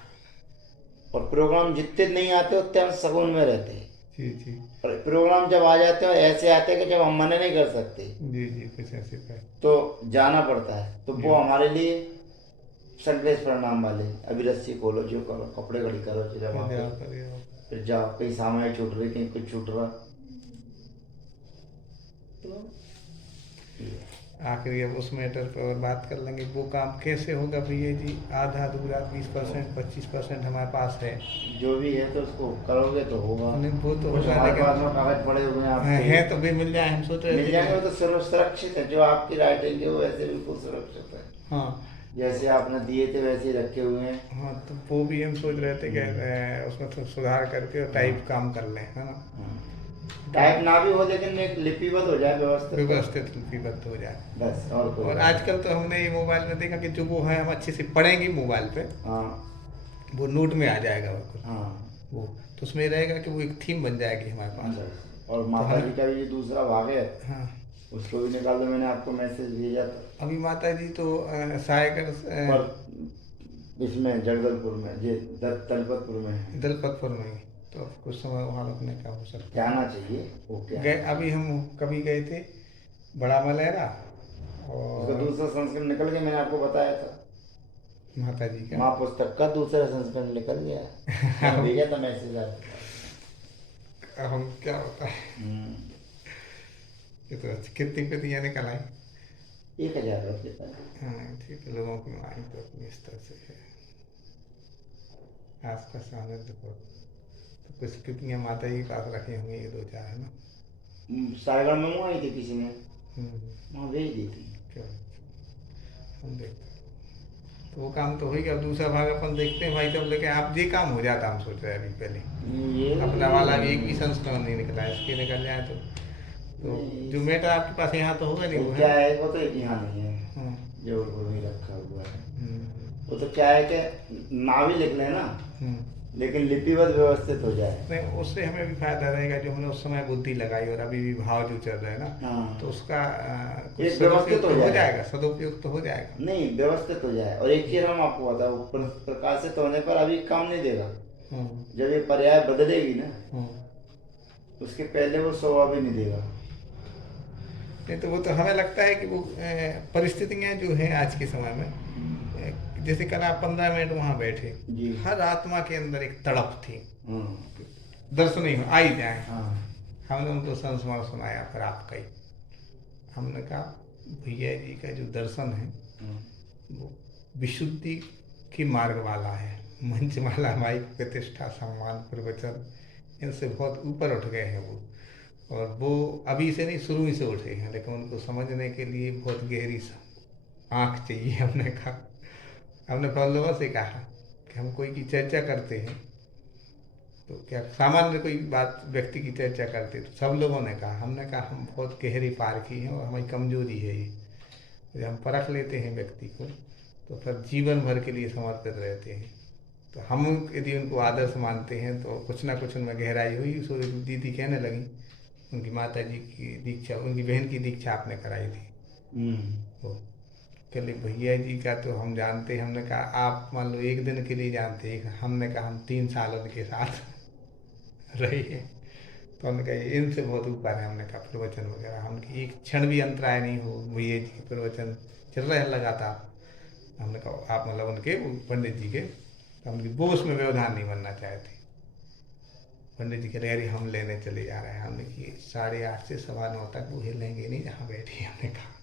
और प्रोग्राम जितने नहीं आते उतने हम सगुन में रहते हैं। जी जी, और प्रोग्राम जब आ जाते हैं ऐसे आते हैं कि जब हम मना नहीं कर सकते, जी जी, कुछ ऐसे कर। तो जाना पड़ता है। तो वो हमारे लिए संकलेश परिणाम वाले, अभी रस्सी खोलो, जो करो, कपड़े घड़ी करो, जमा जाओ करो, करिए। फिर जाओ, कहीं सामान छूट रही, कहीं कुछ छूट रहा। तो आखिरी अब उस मैटर पर और बात कर लेंगे। वो काम कैसे होगा भैया जी, आधा अधूरा 20% 25% हमारे पास है। जो भी है तो उसको करोगे तो होगा। नहीं, वो तो कुछ होगा, हमारे लेकिन पास में कागज पड़े हुए हैं आपके, है तो भी मिल जाए, हम सोच रहे मिल थे जाएंगे। वो कि तो सुरक्षित है, जो आपकी राइटिंग है वो वैसे बिल्कुल सुरक्षित है, हाँ जैसे आपने दिए थे वैसे ही रखे हुए हैं। हाँ, तो वो भी हम सोच रहे थे कि उसमें थोड़ा सुधार करके टाइप काम कर लें, है ना। टाइप ना भी हो लेकिन एक लिपिबद्ध हो जाए, व्यवस्थित व्यवस्थित लिपिबद्ध हो जाए। बस, और कोई और बात आजकल तो हमने ये मोबाइल में देखा कि जो वो है हम अच्छे से पढ़ेंगे मोबाइल पे, नहीं। हाँ वो नोट में आ जाएगा बिल्कुल। हाँ वो तो उसमें रहेगा कि वो एक थीम बन जाएगी हमारे पास। बस। और तो माता जी हम का भी दूसरा भाग है, हाँ, उसको भी निकाल दो, मैंने आपको मैसेज भेजा था। अभी माता जी तो सायकर पर इसमें जगदलपुर में, ये तलपतपुर में है। दलपतपुर में ही, तो अब कुछ समय वहाँ रुकने का हो सकता है। जाना चाहिए, ओके। गए अभी हम कभी गए थे बड़ा मलेरा, उसका और दूसरा संस्करण निकल गया, मैंने आपको बताया था। माता जी का माँ पुस्तक का दूसरा संस्करण निकल गया, मैंने भेजा था मैसेज आपको। हम क्या होता है, ये तो अच्छी कितनी प्रतियाँ निकल आई। 1000 रुपये का। हाँ ठीक है, लोगों की आई तो अपनी इस तरह से है। आसपास आनंद को तो कुछ कृतियाँ माता जी के पास रखी होंगी, ये 2-4 है ना। सारगढ़ में मंगवाई थी किसी ने, हम्म, वहाँ भेज दी थी। चलो हम देखते हैं। तो वो काम तो हो गया। अब दूसरा भाग अपन देखते हैं भाई, जब लेके आप ये काम हो जाता, हम सोच रहे हैं अभी पहले ये अपना वाला भी एक भी संस्करण नहीं निकला है, इसके निकल जाए तो जो मैटर आपके पास यहाँ तो होगा नहीं, वो क्या है। है, वो तो एक यहाँ नहीं है, हाँ, जबलपुर में रखा हुआ है। हम्म, वो तो क्या है कि ना भी लिख लें ना, हम्म। लेकिन लिपिबद्ध व्यवस्थित हो जाए। नहीं, उससे हमें भी फायदा रहेगा, जो हमने उस समय बुद्धि लगाई और अभी भी भाव जो चल रहा है ना, हाँ, तो उसका कुछ एक व्यवस्थित सदुपयोग हो तो हो जाएगा। जाएगा, सदुपयोग तो हो जाएगा। नहीं, व्यवस्थित हो जाए। और एक चीज हम आपको बताओ, प्रकाशित होने पर अभी काम नहीं देगा। हम्म, जब ये पर्याय बदलेगी ना, हम्म। उसके पहले वो 100 भी नहीं देगा। नहीं तो वो तो हमें लगता है कि वो परिस्थितियाँ जो हैं आज के समय में, जैसे कल आप 15 मिनट वहाँ बैठे, जी। हर आत्मा के अंदर एक तड़प थी, हाँ दर्शन ही आ ही जाए। हाँ हमने उनको संस्मरण सुनाया, फिर आपका ही हमने कहा भैया जी का जो दर्शन है हाँ। वो विशुद्धि की मार्ग वाला है। मंचमाला, माइक, प्रतिष्ठा, सम्मान, प्रवचन, इनसे बहुत ऊपर उठ गए हैं वो। और वो अभी से नहीं, शुरू ही से उठे हैं, लेकिन उनको समझने के लिए बहुत गहरी आँख चाहिए। हमने कहा, हमने फॉलोवर से कहा कि हम कोई की चर्चा करते हैं तो क्या सामान्य कोई बात व्यक्ति की चर्चा करते, तो सब लोगों ने कहा, हमने कहा हम बहुत गहरी पारखी हैं और हमारी कमजोरी है ये। जब हम परख लेते हैं व्यक्ति को तो फिर जीवन भर के लिए समर्पित रहते हैं। तो हम यदि उनको आदर्श मानते हैं तो कुछ ना कुछ उनमें गहराई हुई। सो दीदी कहने लगी उनकी माता जी की दीक्षा, उनकी बहन की दीक्षा आपने कराई थी। वो कहले भैया जी का तो हम जानते हैं। हमने कहा आप मान लो एक दिन के लिए जानते हैं, हमने कहा हम 3 साल उनके साथ रही है। तो हमने कहा इनसे बहुत ऊपर है। हमने कहा प्रवचन वगैरह, हमने एक क्षण भी अंतराय नहीं हो, भैया जी के प्रवचन चल रहे हैं लगातार। हमने कहा आप मतलब उनके पंडित जी के, तो हमने वो उसमें व्यवधान नहीं बनना चाहते। पंडित जी कह रहे अरे हम लेने चले जा रहे हैं। हमने कि 8:30 से 9:15 तक वो हिलेंगे नहीं जहाँ बैठे। हमने कहा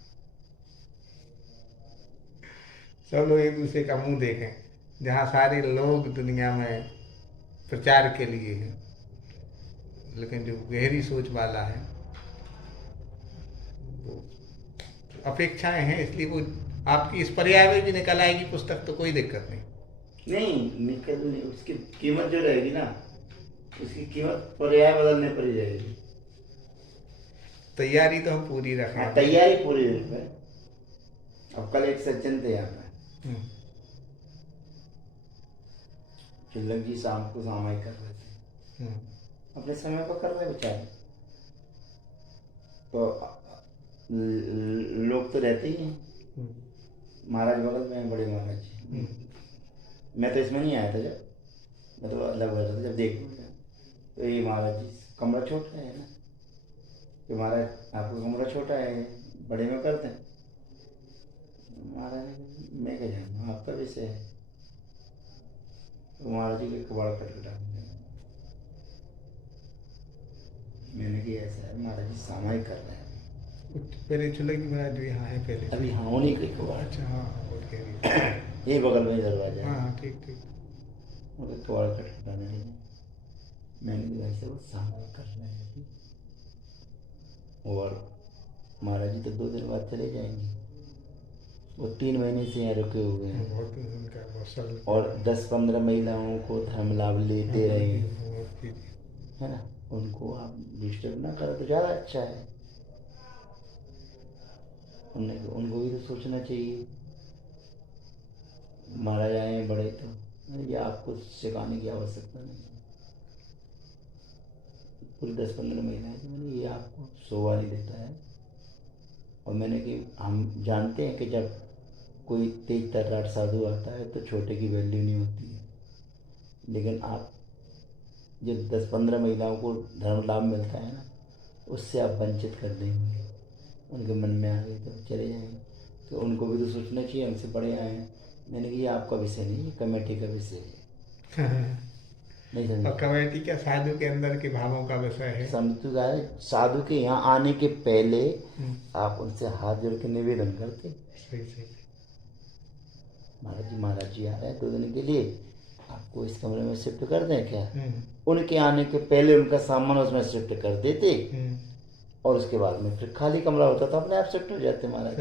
सब लोग एक दूसरे का मुंह देखें, जहाँ सारे लोग दुनिया में प्रचार के लिए हैं, लेकिन जो गहरी सोच वाला है वो अपेक्षाएं हैं, इसलिए वो आपकी इस पर्याय में भी निकल आएगी पुस्तक, तो कोई दिक्कत नहीं। नहीं निकल, उसकी कीमत जो रहेगी ना, उसकी कीमत पर्याय बदलने पर ही रहेगी। तैयारी तो हम पूरी रखें। हाँ, तैयारी पूरी है। अब कल एक सज्जन थे यहाँ पे, चिल्लक जी शाम को सामायिक कर रहे थे, अपने समय पर कर रहे बेचारे। तो लोग तो रहते ही हैं। महाराज बगल में बड़े महाराज जी, मैं तो इसमें नहीं आया था, जब मैं तो अलग बैठा था, जब देख तो ये महाराज जी कमरा छोटा है ना, कि महाराज आपका कमरा छोटा है, बड़े में करते हैं। महाराज ने मैं क्या जानूँ, आपका विषय है। तो महाराज जी के कबाड़ खटखटा, मैंने कि ऐसा है महाराज जी सामायिक कर रहे हैं, कुछ पहले चुलगी महाराज जो यहाँ है पहले अभी हाँ उन्हीं के को अच्छा हाँ वो कह रही है। ये बगल में ही दरवाजा है। हाँ हाँ ठीक ठीक। मुझे थोड़ा खटखटाना नहीं है। मैंने भी भाई से वो सामान कर रहे हैं अभी। और महाराज जी तो 2 दिन बाद चले जाएंगे। वो 3 महीने से यहाँ रुके हुए हैं बहुत उनका बहुत सरल और 10-15 महिलाओं को धर्म लाभ दे रहे हैं, बहुत है ना। उनको आप डिस्टर्ब ना करो तो ज़्यादा अच्छा है। उनको भी तो सोचना चाहिए। महाराज आए हैं बड़े तो ये आपको सिखाने की आवश्यकता नहीं है। पूरी 10-15 महिलाएं तो मैंने ये आपको शोभा नहीं देता है। और मैंने कि हम जानते हैं कि जब कोई तेज तर्राट साधु आता है तो छोटे की वैल्यू नहीं होती है, लेकिन आप जब 10-15 महिलाओं को धर्म लाभ मिलता है ना, उससे आप वंचित कर देंगे। उनके मन में आ गए तो चले जाएंगे। तो उनको भी तो सोचना चाहिए, हमसे बड़े आए हैं। मैंने कहा ये आपका विषय नहीं, ये कमेटी का विषय है। नहीं समझ। और कमेटी क्या साधु के अंदर के भावों का विषय है। समझ आए। साधु के यहाँ आने के पहले आप उनसे हाथ जोड़ के निवेदन करते। सही सही। महाराज जी आ रहे हैं 2 दिन के लिए, आपको इस कमरे में शिफ्ट कर दें क्या। उनके आने के पहले उनका सामान उसमें शिफ्ट कर देते और उसके बाद में फिर खाली कमरा होता था, अपने आप शिफ्ट हो जाते महाराज।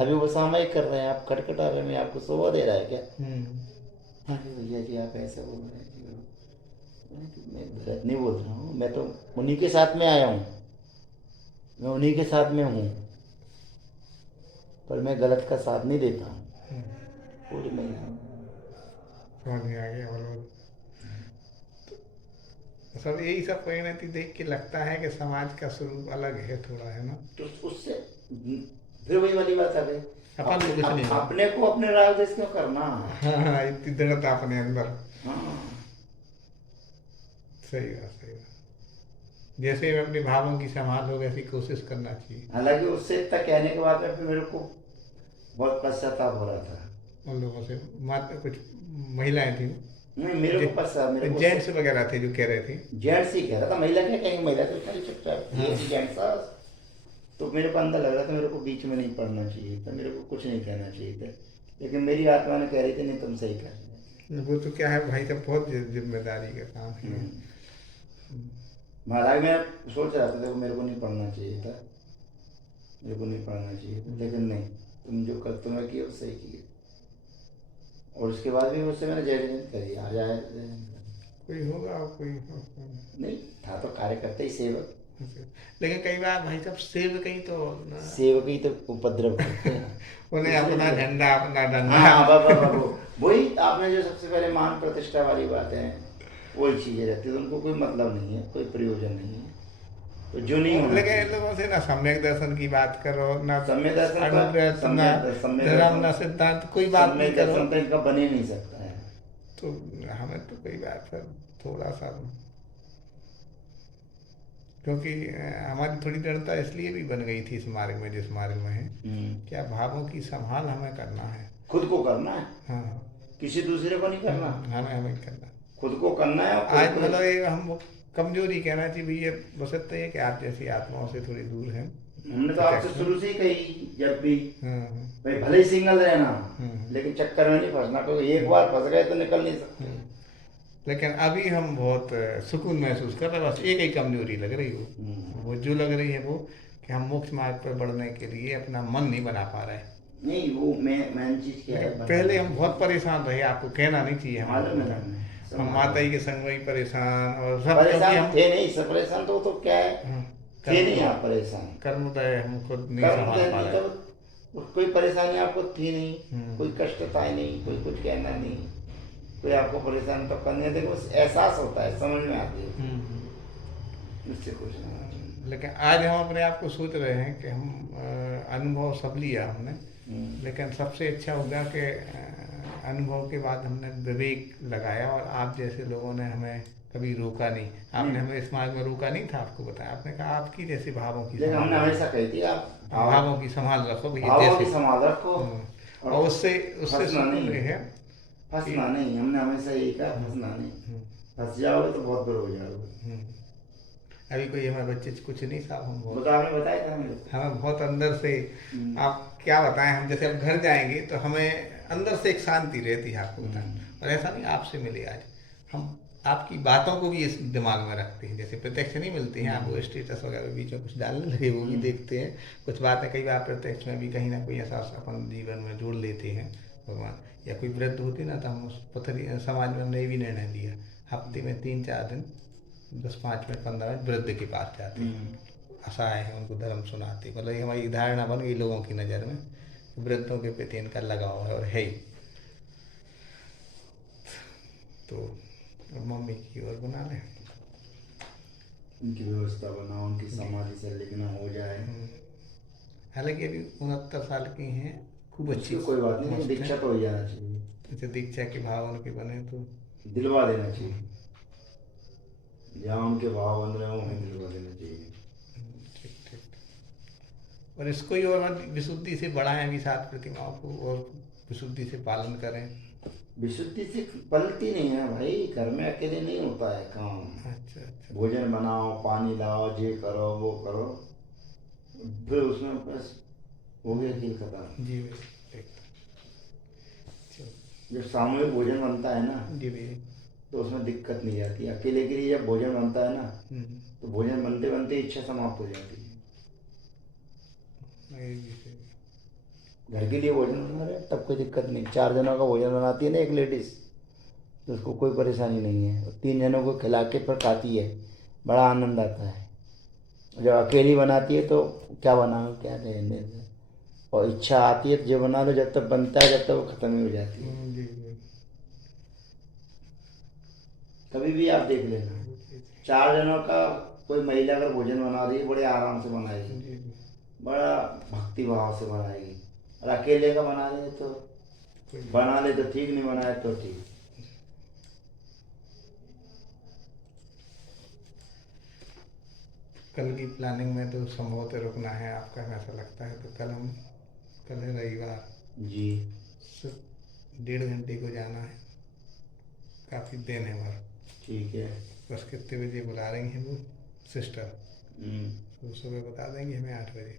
अभी वो सामायिक कर रहे हैं, आप खटखटा रहे हैं, आपको शोभा दे रहा है क्या। हाँ जी भैया जी आप ऐसे बोल रहे हैं। मैं गलत नहीं बोल रहा हूँ, मैं तो उन्हीं के साथ में आया हूँ, मैं उन्हीं के साथ में हूँ, पर मैं गलत का साथ नहीं देता हूँ। पूरी महिला समझ में आ गया। और सब यही सब परिणति देख के लगता है कि समाज का स्वरूप अलग है थोड़ा, है ना। तो उससे फिर वही वाली बात आ गई, अपन को कुछ नहीं, अपने को अपने राग देश क्यों करना। हाँ इतनी दृढ़ता अपने अंदर। हाँ सही बात सही बात। जैसे मैं अपने भावों की संभाल हो वैसी कोशिश करना चाहिए। हालांकि उससे इतना कहने के बाद में फिर मेरे को बहुत पश्चाताप हो रहा था। उन लोगों से मात्र कुछ महिलाएं थी नहीं, मेरे को पश्चाताप, जेंट्स वगैरह थे जो कह रहे थे। जेंट्स ही कह रहा था, महिला क्या कहेंगे, महिला तो खाली चुपचाप जेंट्स। तो मेरे को अंदर लग रहा था मेरे को बीच में नहीं पढ़ना चाहिए था, मेरे को कुछ नहीं कहना चाहिए था, लेकिन मेरी आत्मा ने कह रही थी नहीं तुम सही कर रहे। वो तो क्या है भाई साहब, बहुत जिम्मेदारी का काम है। महाराज मैं सोच रहा था देखो मेरे को नहीं पढ़ना चाहिए था, मेरे को नहीं पढ़ना चाहिए था, लेकिन नहीं, तुम जो कर तुम्हें किया वो सही किया। और उसके बाद भी मुझसे मैंने जजमेंट करी, आ जाए कोई होगा कोई नहीं था तो कार्यकर्ता ही सेवक। लेकिन कई बार भाई साहब सेवक ही तो सेवक ही तो उपद्रव करते हैं। उन्हें अपना झंडा अपना डंडा। हाँ वही आपने जो सबसे पहले मान प्रतिष्ठा वाली बात है, वही चीजें रहती है, उनको कोई मतलब नहीं है, कोई प्रयोजन नहीं है, तो जो नहीं होना। लेकिन इन लोगों से ना सम्यक दर्शन की बात करो, ना सम्यक दर्शन, धर्म, ना सिद्धांत, कोई बात नहीं करो। दर्शन तो इनका बन ही नहीं सकता है। तो हमें तो कोई बात है थोड़ा सा, क्योंकि हमारी थोड़ी दृढ़ता इसलिए भी बन गई थी इस मार्ग में, जिस मार्ग में है, क्या भावों की संभाल हमें करना है, खुद को करना है। हाँ किसी दूसरे को नहीं करना, हमें करना, खुद को करना है। आज मतलब ये हम कमजोरी कहना चाहिए भैया, बस इतना ही है कि आप जैसी आत्माओं से थोड़ी दूर हैं। हमने तो आपसे शुरू से ही कही, जब भी भाई भले ही सिंगल रहना, लेकिन चक्कर में नहीं फंसना, क्योंकि एक बार फंस गए तो निकल नहीं सकते। लेकिन अभी हम बहुत सुकून महसूस कर रहे हैं, बस एक ही कमजोरी लग रही हो, वो जो लग रही है वो कि हम मोक्ष मार्ग पर बढ़ने के लिए अपना मन नहीं बना पा रहे। नहीं वो मेन चीज क्या है, पहले हम बहुत परेशान रहे, आपको कहना नहीं चाहिए हमारे, हम माता जी के संग में ही परेशान और सब परेशान थे नहीं, सब परेशान तो क्या है, थे नहीं आप परेशान, कर्मोदय हम खुद नहीं संभाल पा रहे, कोई परेशानी आपको थी नहीं, कोई कष्ट था नहीं, कोई कुछ कहना नहीं, कोई आपको परेशान तो करने, देखो एहसास होता है, समझ में आती है, इससे कुछ नहीं। लेकिन आज हम अपने आप को सोच रहे हैं कि हम अनुभव सब लिया हमने, लेकिन सबसे अच्छा होगा कि अनुभव के बाद हमने विवेक लगाया, और आप जैसे लोगों ने हमें कभी रोका नहीं, आपने हमें इस मार्ग में रोका नहीं था, आपको बताया, आपने कहा आपकी जैसे भावों की, हमने हमेशा कही थी आप भावों की संभाल रखो भैया, भावों की संभाल रखो, और उससे नहीं है, फंसना नहीं, हमने हमेशा यही कहा, फंसना नहीं, फंस जाओगे तो बहुत बुरा हो जाओगे। अभी कोई हमारे बच्चे कुछ नहीं साहब, हम वो बहुत, तो आपने बताया था मेरे को। हमें बहुत अंदर से, आप क्या बताएं, हम जैसे अब घर जाएंगे तो हमें अंदर से एक शांति रहती है, आपको बताएं। और ऐसा नहीं आपसे मिले आज, हम आपकी बातों को भी इस दिमाग में रखते हैं, जैसे प्रत्यक्ष नहीं मिलती हैं, आप वो स्टेटस वगैरह बीच में कुछ डालने लगे वो भी देखते हैं, कुछ बातें कई बार प्रत्यक्ष में भी कहीं ना कोई ऐसा अपन जीवन में जोड़ लेते हैं भगवान। या कोई वृद्ध होती ना, तो हम उस पथरी समाज में हमने ये भी निर्णय लिया, हफ्ते में 3-4 दिन 10-5 मिनट 15 मिनट वृद्ध के पास जाते हैं, असहाय हैं, उनको धर्म सुनाते, मतलब ये हमारी धारणा बन गई लोगों की नज़र में, वृद्धों के प्रति इनका लगाव है और है ही। तो अब मम्मी की ओर बना लें, उनकी व्यवस्था बनाओ, उनकी समाधि से लिखना हो जाए। हालांकि अभी 69 साल की हैं, खूब अच्छी, उसकी कोई बात नहीं, मस्त दीक्षा हैं। तो हो जाना चाहिए, जैसे दीक्षा के भाव उनके बने तो दिलवा देना चाहिए, जहाँ उनके भाव बन रहे हो वहीं दिलवा देना चाहिए। ठीक ठीक। और इसको ही और विशुद्धि से बढ़ाएं भी, 7 प्रतिमाओं को और विशुद्धि से पालन करें। विशुद्धि से पलती नहीं है भाई, घर में अकेले नहीं होता है काम। अच्छा अच्छा। भोजन बनाओ, पानी लाओ, ये करो वो करो, फिर उसमें बस हो गया खेल खत्म। जी भैया, ठीक। चलो। जब सामूहिक भोजन बनता है ना जी भैया। तो उसमें दिक्कत नहीं आती। अकेले के लिए जब भोजन बनता है ना तो भोजन बनते बनते इच्छा समाप्त हो जाती है। ये भी सही। घर के लिए भोजन बना रहे तब कोई दिक्कत नहीं। 4 जनों का भोजन बनाती है ना एक लेडीज, तो उसको कोई परेशानी नहीं है, और 3 जनों को खिला के फिर खाती है, बड़ा आनंद आता है। जब अकेली बनाती है तो क्या बनाओ क्या रहने दे, और इच्छा आती है तो जो बना लो, जब तक बनता है जब तक वो खत्म ही हो जाती है। जी जी। कभी भी आप देख लेना, 4 जनों का कोई महिला अगर भोजन बना रही है बड़े आराम से बनाएगी, जी जी। बड़ा भक्ति भाव से बनाएगी। और अकेले का बना ले तो बना ले तो ठीक, नहीं बनाए तो ठीक। कल की प्लानिंग में तो संभवतः रुकना है आपका, ऐसा लगता है, तो कल है रविवार जी, सिर्फ 1.5 घंटे को जाना है, काफ़ी दिन है भर। ठीक है। बस कितने बजे बुला रही हैं वो सिस्टर, तो सुबह बता देंगे हमें 8 बजे।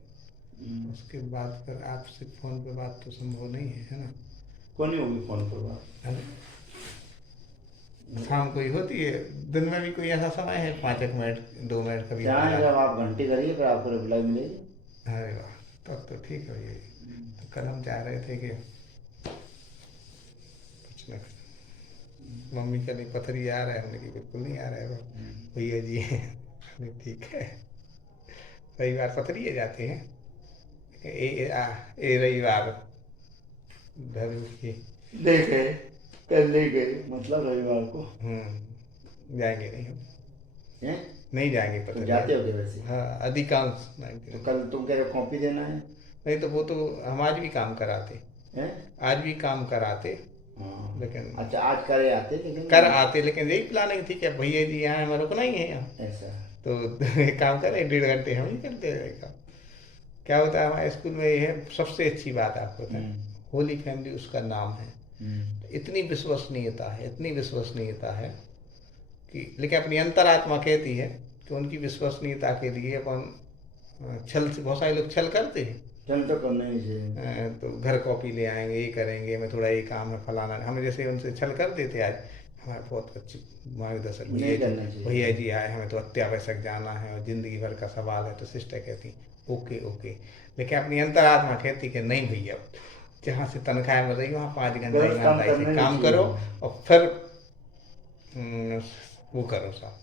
उसके बाद फिर आपसे फ़ोन पे बात तो संभव नहीं है ना? कौन नहीं होगी फ़ोन पर बात? है ना? शाम को ही होती है, दिन में भी कोई ऐसा समय है 5 मिनट 2 मिनट कभी? चाहे जब आप घंटे करिए फिर आपको रिप्लाई मिलेगी। अरे वाह, तब तो ठीक है भैया। तो कल हम चाह रहे थे कि कुछ न मम्मी का नहीं पथरी आ रहा है, हमने कि बिल्कुल नहीं आ रहा है भैया जी। नहीं ठीक है, रविवार पथरी जाते हैं, ए रविवार धर्म की ले गए, कल ले गए मतलब रविवार को। जाएंगे नहीं हम, हैं? नहीं जाएंगे तो पथरी। जाते हो क्या वैसे? हाँ, अधिकांश तो कल तुम कह रहे हो कॉपी देना है? नहीं तो वो तो हम आज भी काम कराते हैं? आज भी काम कराते, हाँ। लेकिन अच्छा, आज करे आते लेकिन कर आते, लेकिन यही प्लानिंग थी कि भैया जी यहाँ हमें रुकना ही है यहाँ, ऐसा। तो एक काम करें 1.5 घंटे हम ही करते रहेगा। क्या होता है हमारे स्कूल में, ये है सबसे अच्छी बात आपको बताएं, होली फैमिली उसका नाम है। इतनी विश्वसनीयता है, इतनी विश्वसनीयता है कि, लेकिन अपनी अंतरात्मा कहती है कि उनकी विश्वसनीयता के लिए अपन छल से, बहुत सारे लोग छल करते हैं, चल तो करना ही चाहिए। तो घर कॉपी ले आएंगे, ये करेंगे, हमें थोड़ा ये काम है फलाना, हमें जैसे उनसे छल कर देते। आज हमारे बहुत अच्छी मार्गदर्शक भैया जी आए, हमें तो अत्यावश्यक जाना है और ज़िंदगी भर का सवाल है, तो सिस्टर कहती ओके ओके, लेकिन अपनी अंतरात्मा कहती कि नहीं भैया, जहाँ से तनख्वाह मिल रही वहाँ 5 घंटे ईमानदारी से काम करो और फिर वो करो साहब।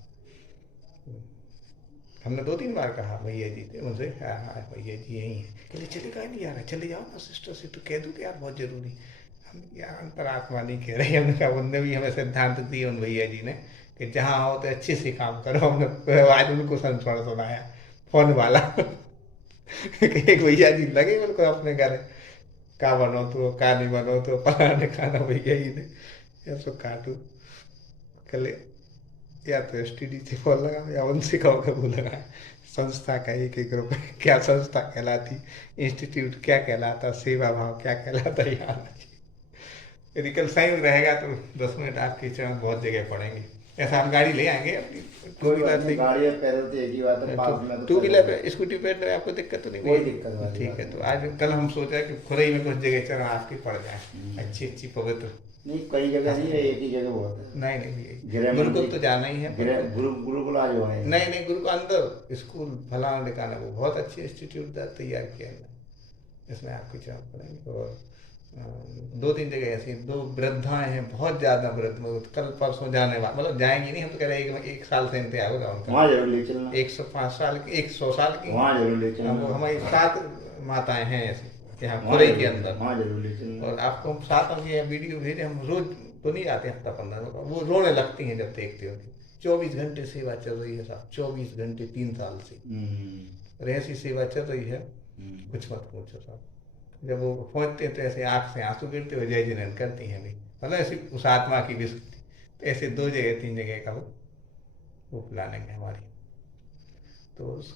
हमने 2-3 बार कहा भैया जी थे उनसे, हाँ भैया जी यही है, कहते चले कहा नहीं यार, चले जाओ ना सिस्टर से, तो कह दो कि यार बहुत ज़रूरी। हम यार अंतरात्मा नहीं कह रही, हमने कहा, उनने भी हमें सिद्धांत दिए उन भैया जी ने कि जहाँ हो तो अच्छे से काम करो। हमने आज उनको संस्मरण सुनाया फोन वाला। एक भैया जी लगे बिल्कुल अपने घर, का बनो तो का नहीं बनो तो पराने खाना भैया ही ने या सो काटू कल, या तो STD से फोन लगा या उनसे कहो कबूल लगा। संस्था का एक रुपये क्या संस्था कहलाती, इंस्टीट्यूट क्या कहलाता, सेवा भाव क्या कहलाता, याद रखिए। यदि कल संयोग रहेगा तो 10 मिनट आपके चरण बहुत जगह पड़ेंगे। ऐसा हम गाड़ी ले आएंगे अपनी टू कोई बात व्हीलर नहीं, से। गाड़ी और पैदल तो एक ही बात है, पास में तो टू व्हीलर पे स्कूटी पे तो आपको दिक्कत तो नहीं कोई हुई? दिक्कत वाली ठीक बात है, तो आज कल हम सोच रहे हैं कि खुरई में कुछ जगह चरण आपकी पड़ जाए, अच्छी अच्छी पवित्र। नहीं, कई जगह नहीं है, एक ही जगह बहुत है। नहीं नहीं, गृह गुरुकुल मंदिर- तो जाना ही है। गुरुकुल आज हुआ है। नहीं नहीं, गुरु को अंदर स्कूल फलाना ठिकाना, वो बहुत अच्छे इंस्टीट्यूट तैयार किया है, इसमें आपकी चरण पड़ेंगे। और 2-3 जगह ऐसी, 2 वृद्धाएं हैं, बहुत ज़्यादा वृद्ध, मतलब कल परसों जाने वाले, मतलब जाएंगी नहीं, हम तो कह रहे हैं एक साल से इंतजार होगा उनका। वहाँ जरूर ले चलना, 105 साल की, 100 साल की, वहाँ जरूर ले चलना। वो हमारी 7 माताएं हैं ऐसी यहाँ वहाँ खुरई जरूर- के अंदर। वहाँ जरूर ले चलना। और आपको हम 7 अंक ये वीडियो भेजे, हम रोज तो नहीं आते, हफ्ता 15 दिन, वो रोने लगती हैं जब देखते होती। 24 घंटे सेवा चल रही है साहब, 24 घंटे 3 साल से, और ऐसी सेवा चल रही है, कुछ मत पूछो साहब। जब वो पहुँचते हैं तो ऐसे आँख से आंसू गिरते हुए जय जिनेंद्र करती हैं भी, मतलब ऐसी उस आत्मा की विस्मृति। ऐसे 2 जगह 3 जगह का वो प्लानिंग है हमारी। तो